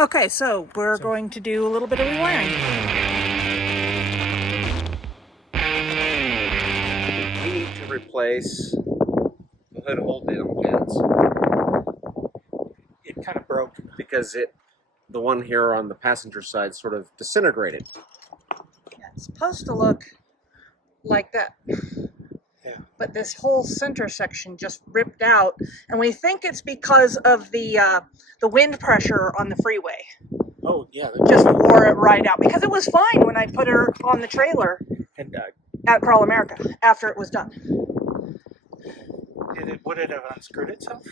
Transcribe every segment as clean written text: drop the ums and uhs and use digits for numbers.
Okay, so we're going to do a little bit of rewiring. We need to replace the hood hole down pins. It kind of broke. Because the one here on the passenger side sort of disintegrated. Yeah, it's supposed to look like that. Yeah. But this whole center section just ripped out, and we think it's because of the wind pressure on the freeway. Oh, yeah. Just wore it right out, because it was fine when I put her on the trailer And at Krawl America after it was done. would it have unscrewed itself?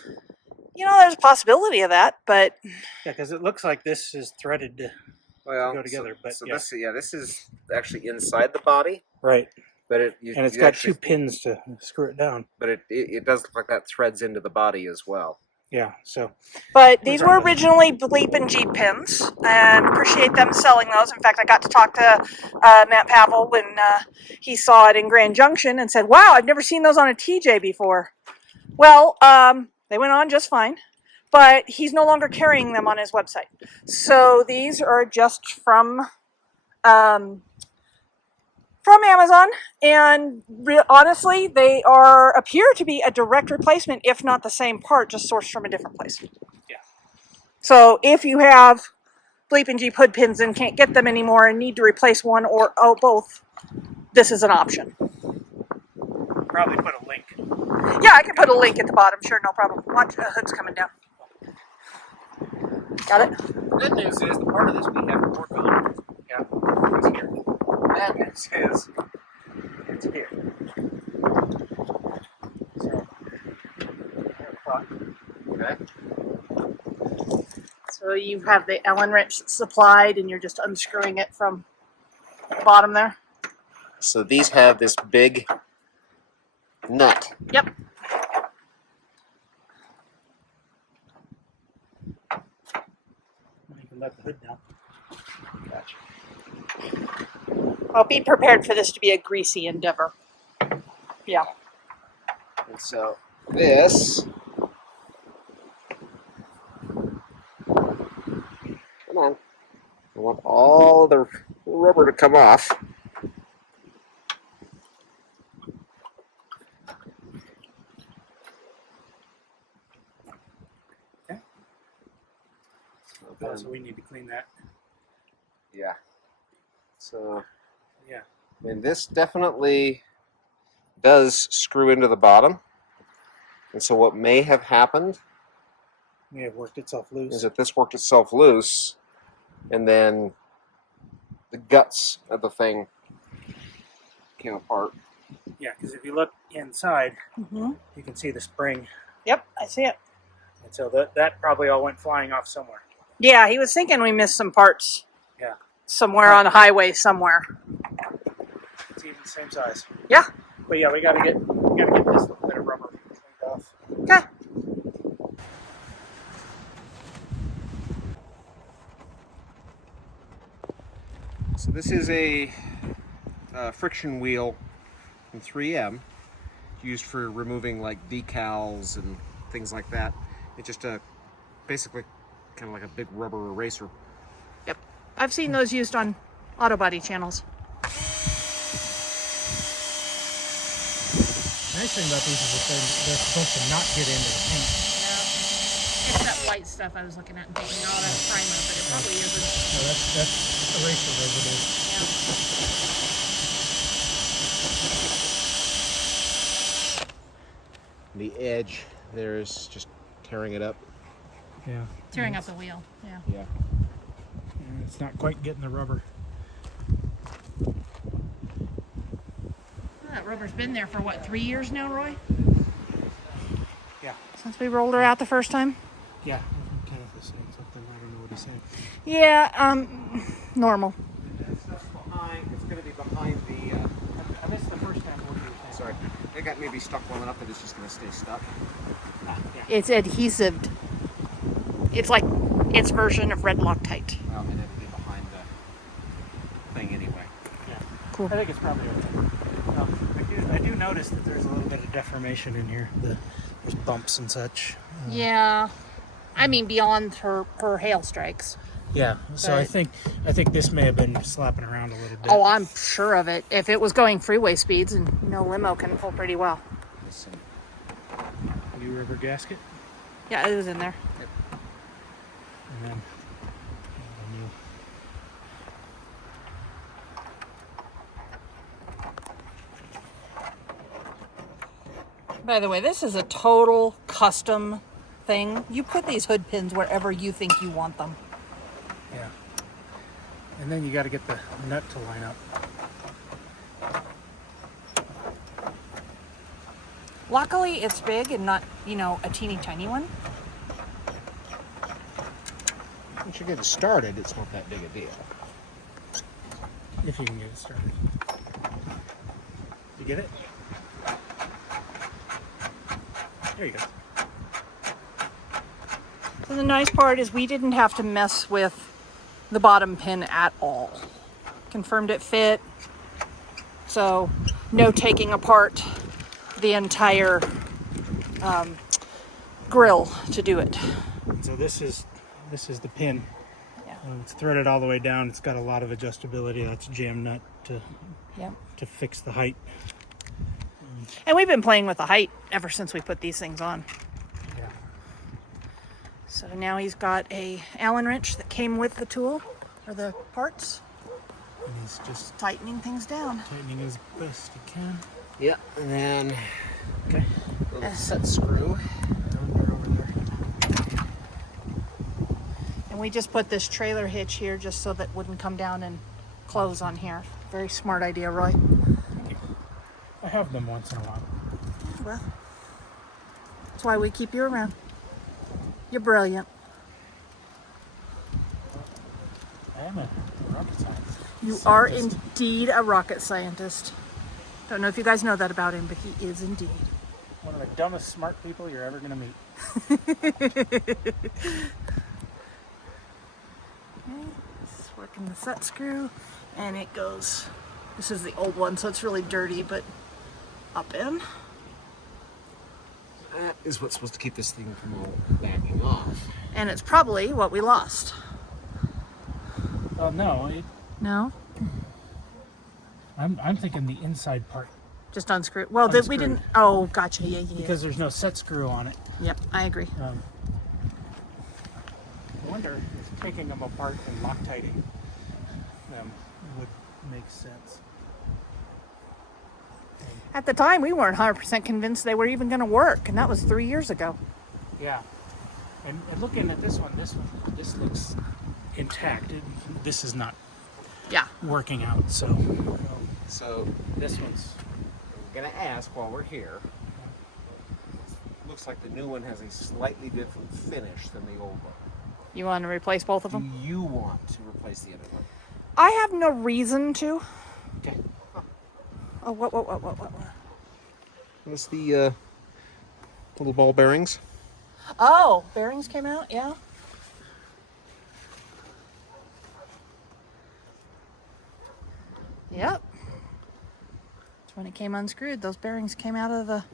You know, there's a possibility of that, but Yeah, because it looks like this is threaded to go together. This is actually inside the body, right. but And it's got two pins to screw it down. But it does look like that threads into the body as well. Yeah, so. But these were originally bleep and Jeep pins, and appreciate them selling those. In fact, I got to talk to Matt Pavel when he saw it in Grand Junction and said, "Wow, I've never seen those on a TJ before." Well, they went on just fine, but he's no longer carrying them on his website. So these are just from Amazon, and honestly, they appear to be a direct replacement, if not the same part, just sourced from a different place. Yeah. So if you have bleep and Jeep hood pins and can't get them anymore and need to replace one or both, this is an option. Probably put a link. Yeah, I can put a link at the bottom, sure, no problem. Watch, the hood's coming down. Got it? The good news is the part of this we have to work on. Yeah, it's here. The bad news is it's here. Okay. So you have the Allen wrench supplied, and you're just unscrewing it from the bottom there. So these have this big nut. Yep. You can let the hood down. Gotcha. Well, be prepared for this to be a greasy endeavor. Yeah. And so this, come on, I want all the rubber to come off. Okay. So we need to clean that. Yeah. So, yeah. I mean, this definitely does screw into the bottom. And so what may have happened May have worked itself loose. is that this worked itself loose, and then the guts of the thing came apart. Yeah, because if you look inside, Mm-hmm. you can see the spring. Yep, I see it. And so that probably all went flying off somewhere. Yeah, he was thinking we missed some parts. Yeah. Somewhere on the highway somewhere. It's even the same size. Yeah. But yeah, we gotta get this little bit of rubber cleaned off. Okay. So this is a friction wheel from 3M, used for removing like decals and things like that. It's just basically kind of like a big rubber eraser. Yep. I've seen those used on auto body channels. The nice thing about these is that they're supposed to not get into the paint. Yeah. It's that white stuff I was looking at and thinking, oh, that's primer, but it probably isn't. No, that's eraser residue. The edge there is just tearing it up. Yeah. Tearing up the wheel. Yeah. Yeah. And it's not quite getting the rubber. That rubber's been there for what, 3 years now, Roy? Yeah. Since we rolled her out the first time? Yeah. Kenneth was saying something. I don't know what he's saying. Yeah, normal. That stuff's behind. It's going to be behind the. I missed the first time. What you were saying. Sorry, it got maybe stuck long enough that it's just going to stay stuck. Yeah. It's adhesived. It's like its version of red Loctite. Well, and it'll be behind the thing anyway. Yeah. Cool. I think it's probably okay. I do notice that there's a little bit of deformation in here. There's bumps and such. Yeah. I mean, beyond her hail strikes. Yeah. So I think this may have been slapping around a little bit. Oh, I'm sure of it. If it was going freeway speeds, and no limo can pull pretty well. Listen. New rubber gasket. Yeah, it was in there. And then By the way, this is a total custom thing. You put these hood pins wherever you think you want them. yeah. And then you got to get the nut to line up. Luckily, it's big and not, a teeny tiny one. Once you get it started, it's not that big a deal. If you can get it started. You get it? There you go. So the nice part is we didn't have to mess with the bottom pin at all. Confirmed it fit. So no taking apart the entire grill to do it. So this is the pin. Yeah. It's threaded all the way down. It's got a lot of adjustability. That's a jam nut to fix the height. And we've been playing with the height ever since we put these things on. Yeah. So now he's got a Allen wrench that came with the tool, or the parts, And he's just tightening things down. tightening as best he can. Yeah, and then Okay. a little set screw. Over there. And we just put this trailer hitch here just so that it wouldn't come down and close on here. Very smart idea, Roy. I have them once in a while. Well, that's why we keep you around. You're brilliant. I am a rocket scientist. You are indeed a rocket scientist. Don't know if you guys know that about him, but he is indeed. One of the dumbest smart people you're ever going to meet. Just working the set screw, and it goes. This is the old one, so it's really dirty, but up in. That is what's supposed to keep this thing from all backing off. And it's probably what we lost. Well, no. No? I'm thinking the inside part. Just unscrew. Well, we Unscrewed. didn't. Oh, gotcha. Yeah. Because there's no set screw on it. Yep, I agree. I wonder if taking them apart and Loctiting them would make sense. At the time, we weren't 100% convinced they were even going to work, and that was 3 years ago. Yeah. And looking at this one, this looks intact. This is not Yeah. working out, so So this one's... I'm gonna ask while we're here. Looks like the new one has a slightly different finish than the old one. You want to replace both of Do them? you want to replace the other one? I have no reason to. Okay. Oh, what? That's the little ball bearings. Oh, bearings came out? Yeah. Yep. That's when it came unscrewed. Those bearings came out of the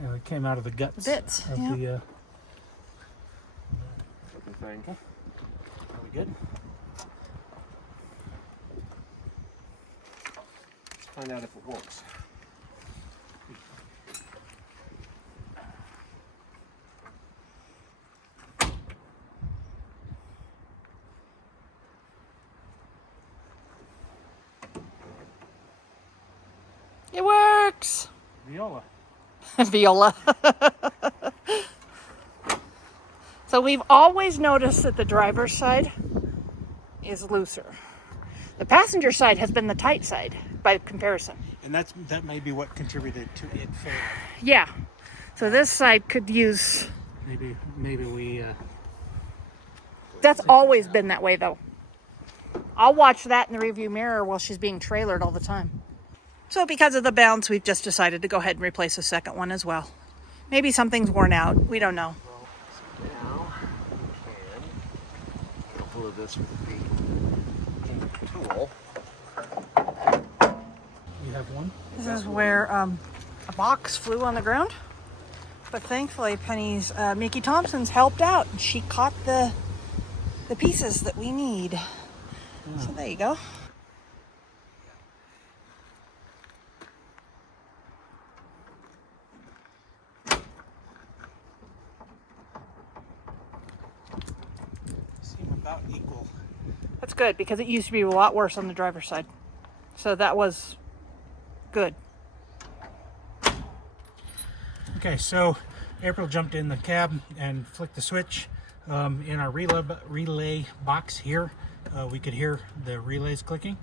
Yeah, it came out of the guts. bits. Of Yeah. the, Looking thing. are we good? Let's find out if it works. It works. Viola. Viola. So we've always noticed that the driver's side is looser. The passenger side has been the tight side by comparison. And that may be what contributed to it failing. Yeah. So this side could use... Maybe we... That's always been that way, though. I'll watch that in the rearview mirror while she's being trailered all the time. So because of the bounce, we've just decided to go ahead and replace the second one as well. Maybe something's worn out. We don't know. Now we can get a hold of this with the tool. You have one? This is where a box flew on the ground. But thankfully, Penny's Mickey Thompson's helped out. And she caught the the pieces that we need. Yeah. So there you go. Seem about equal. That's good because it used to be a lot worse on the driver's side. So that was good. Okay, so April jumped in the cab and flicked the switch. In our relay box here, we could hear the relays clicking.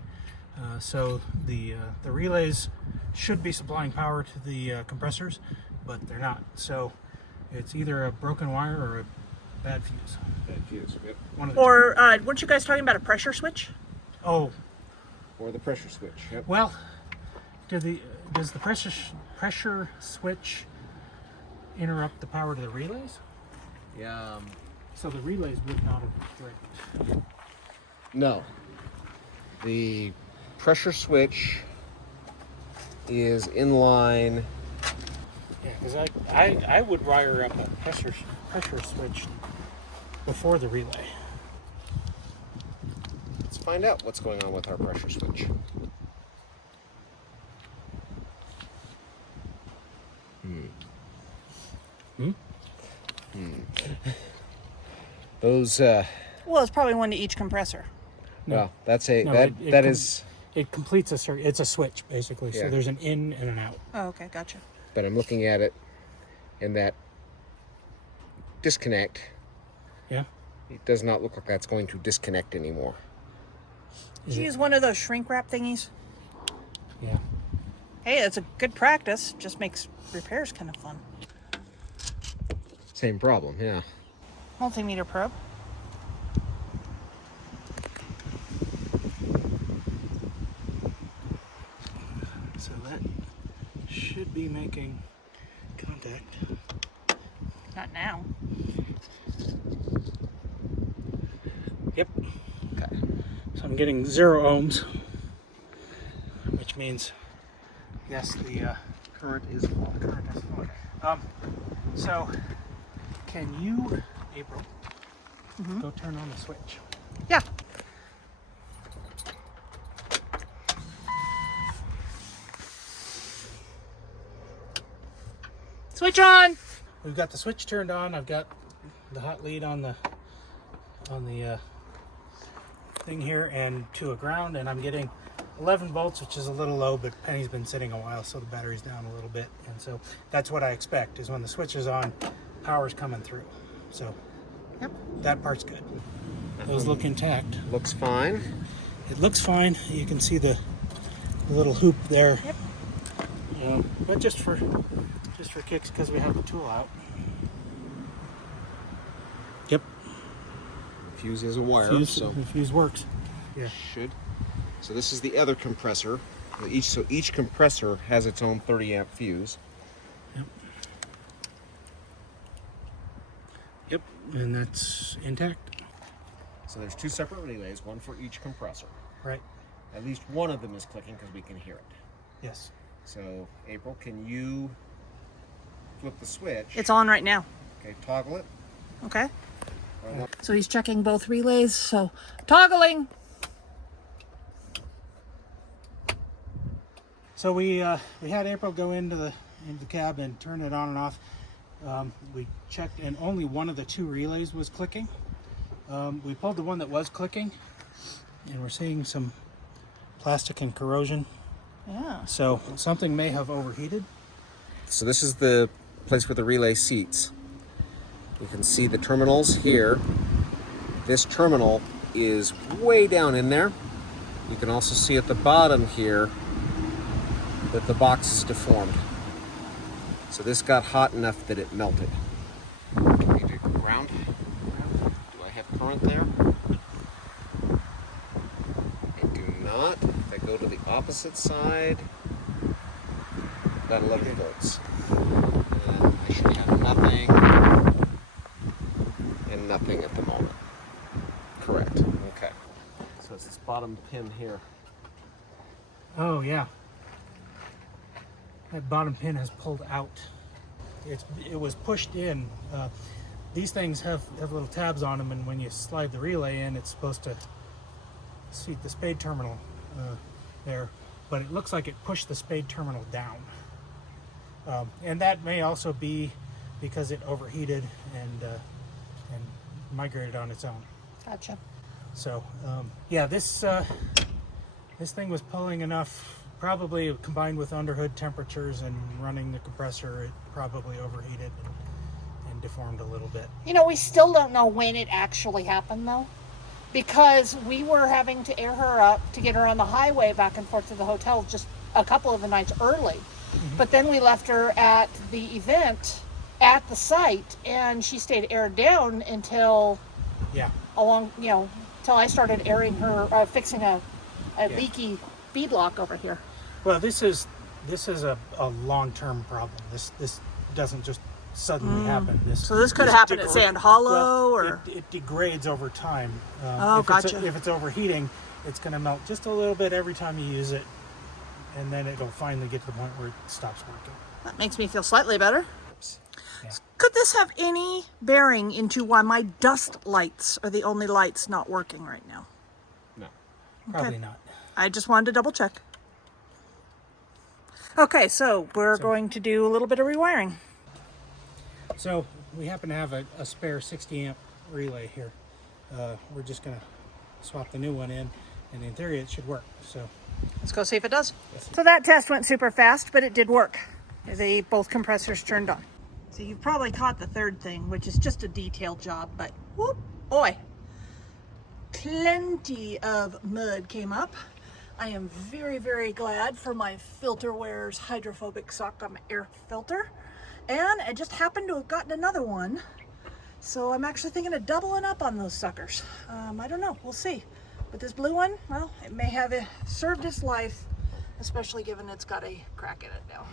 So the relays should be supplying power to the compressors, but they're not. So it's either a broken wire or a bad fuse. Bad fuse, yep. One of the Or weren't you guys talking about a pressure switch? two. Oh, Or the pressure switch, yep. well, does the pressure switch interrupt the power to the relays? Yeah. So the relays would not have breaked. No. The pressure switch is in line. Yeah, because I would wire up a pressure switch before the relay. Let's find out what's going on with our pressure switch. Those, Well, it's probably one to each compressor. well, that's a, No, that is, It completes a circuit. It's a switch, basically. Yeah. So there's an in and an out. Oh, okay, gotcha. but I'm looking at it, and that disconnect, Yeah. it does not look like that's going to disconnect anymore. Did you use one of those shrink wrap thingies? Yeah. Hey, it's a good practice. Just makes repairs kind of fun. Same problem, yeah. Multimeter probe. So that should be making contact. Not now. Yep. Okay. So I'm getting 0 ohms, which means yes, the Current is flowing. current is flowing. So can you, April, go turn on the switch? Yeah. Switch on. We've got the switch turned on. I've got the hot lead on the thing here and to a ground, and I'm getting 11 volts, which is a little low, but Penny's been sitting a while, so the battery's down a little bit, and so that's what I expect is when the switch is on, power's coming through. So Yep. that part's good. Those look intact. Looks fine. It looks fine. You can see the little hoop there. Yep. But just for kicks, because we have the tool out. Yep. Fuse is a wire, so The fuse works. Yeah. should. So this is the other compressor. Each compressor has its own 30 amp fuse. Yep. Yep. And that's intact. So there's 2 separate relays, one for each compressor. Right. At least one of them is clicking because we can hear it. Yes. So April, can you flip the switch? It's on right now. Okay, toggle it. Okay. So he's checking both relays. So toggling. So we had April go into the cab and turn it on and off. We checked, and only one of the 2 relays was clicking. We pulled the one that was clicking, and we're seeing some plastic and corrosion. Yeah. So something may have overheated. So this is the place where the relay seats. You can see the terminals here. This terminal is way down in there. You can also see at the bottom here that the box is deformed. So this got hot enough that it melted. Can you do ground? Do I have current there? I do not. If I go to the opposite side, got 11 volts. And I should have nothing and nothing at the moment. Correct. Okay. So it's this bottom pin here. Oh yeah. That bottom pin has pulled out. It was pushed in. these things have little tabs on them, and when you slide the relay in, it's supposed to seat the spade terminal there, but it looks like it pushed the spade terminal down. And that may also be because it overheated and migrated on its own. Gotcha. So yeah, this thing was pulling enough, probably combined with underhood temperatures and running the compressor, it probably overheated and deformed a little bit. You know, we still don't know when it actually happened though, because we were having to air her up to get her on the highway back and forth to the hotel just a couple of the nights early. But then we left her at the event at the site, and she stayed aired down until till I started airing her, fixing a leaky bead lock over here. Well, this is a long-term problem. This doesn't just suddenly happen. So this could happen at Sand Hollow, or it degrades over time. Gotcha. If it's overheating, it's going to melt just a little bit every time you use it, and then it'll finally get to the point where it stops working. That makes me feel slightly better. Yeah. Could this have any bearing into why my dust lights are the only lights not working right now? No. Probably not. I just wanted to double check. Okay, so we're going to do a little bit of rewiring. So we happen to have a spare 60 amp relay here. We're just going to swap the new one in, and in theory it should work. So let's go see if it does. So that test went super fast, but it did work. Both compressors turned on. So you've probably caught the third thing, which is just a detail job, but whoop, boy, plenty of mud came up. I am very, very glad for my Filterware's hydrophobic sock on my air filter. And I just happened to have gotten another one. So I'm actually thinking of doubling up on those suckers. I don't know, we'll see. But this blue one, well, it may have served its life, especially given it's got a crack in it now.